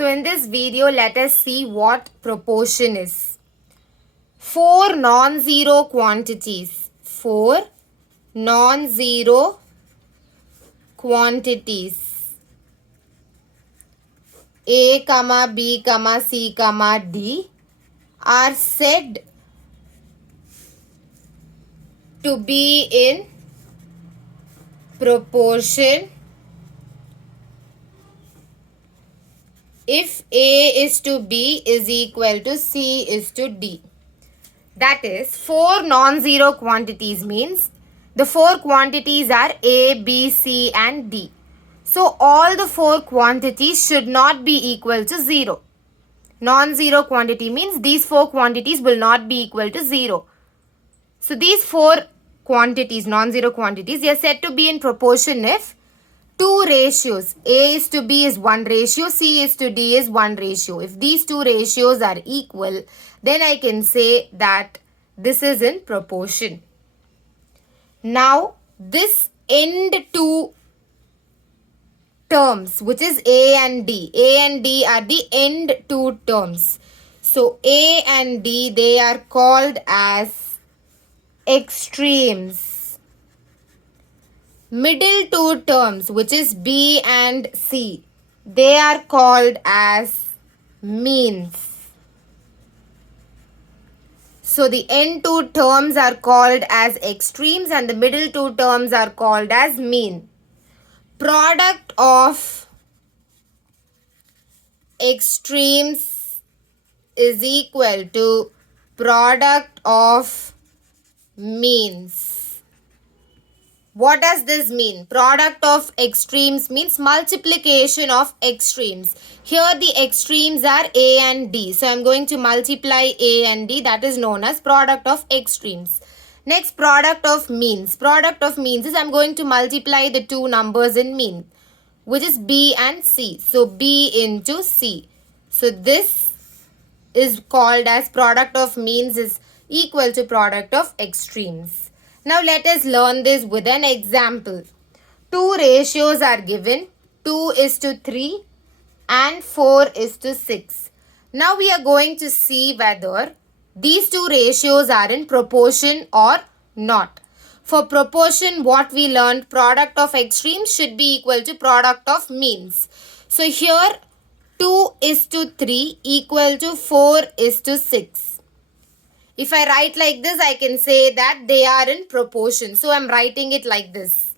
So in this video, let us see what proportion is. Four non-zero quantities. Four non-zero quantities. A, B, C, D are said to be in proportion if A is to B is equal to C is to D. That is, four non-zero quantities means the four quantities are A, B, C and D. So all the four quantities should not be equal to 0. Non-zero quantity means these four quantities will not be equal to 0. So these four quantities, non-zero quantities, they are said to be in proportion if two ratios, A is to B is 1 ratio, C is to D is 1 ratio. If these two ratios are equal, then I can say that this is in proportion. Now, this end two terms, which is A and D. A and D are the end two terms. So, A and D, they are called as extremes. Middle two terms, which is B and C, they are called as means. So the end two terms are called as extremes and the middle two terms are called as mean. Product of extremes is equal to product of means. What does this mean? Product of extremes means multiplication of extremes. Here the extremes are A and D. So I am going to multiply A and D. That is known as product of extremes. Next, product of means. Product of means is I am going to multiply the two numbers in mean, which is B and C. So B into C. So this is called as product of means is equal to product of extremes. Now let us learn this with an example. Two ratios are given, 2:3 and 4:6. Now we are going to see whether these two ratios are in proportion or not. For proportion, what we learned, product of extremes should be equal to product of means. So here 2:3 equal to 4:6. If I write like this, I can say that they are in proportion. So I'm writing it like this.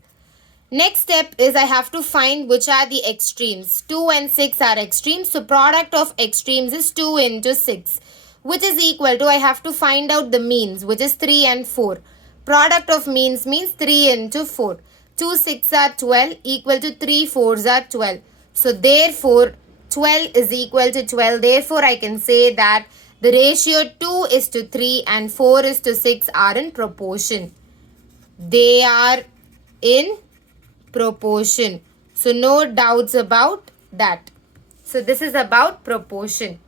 Next step is I have to find which are the extremes. 2 and 6 are extremes. So product of extremes is 2 into 6, which is equal to, I have to find out the means, which is 3 and 4. Product of means means 3 into 4. 2 6 are 12 equal to 3 4s are 12. So therefore 12 is equal to 12. Therefore I can say that the ratio 2:3 and 4:6 are in proportion. They are in proportion. So no doubts about that. So this is about proportion.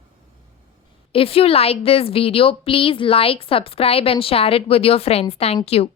If you like this video, please like, subscribe and share it with your friends. Thank you.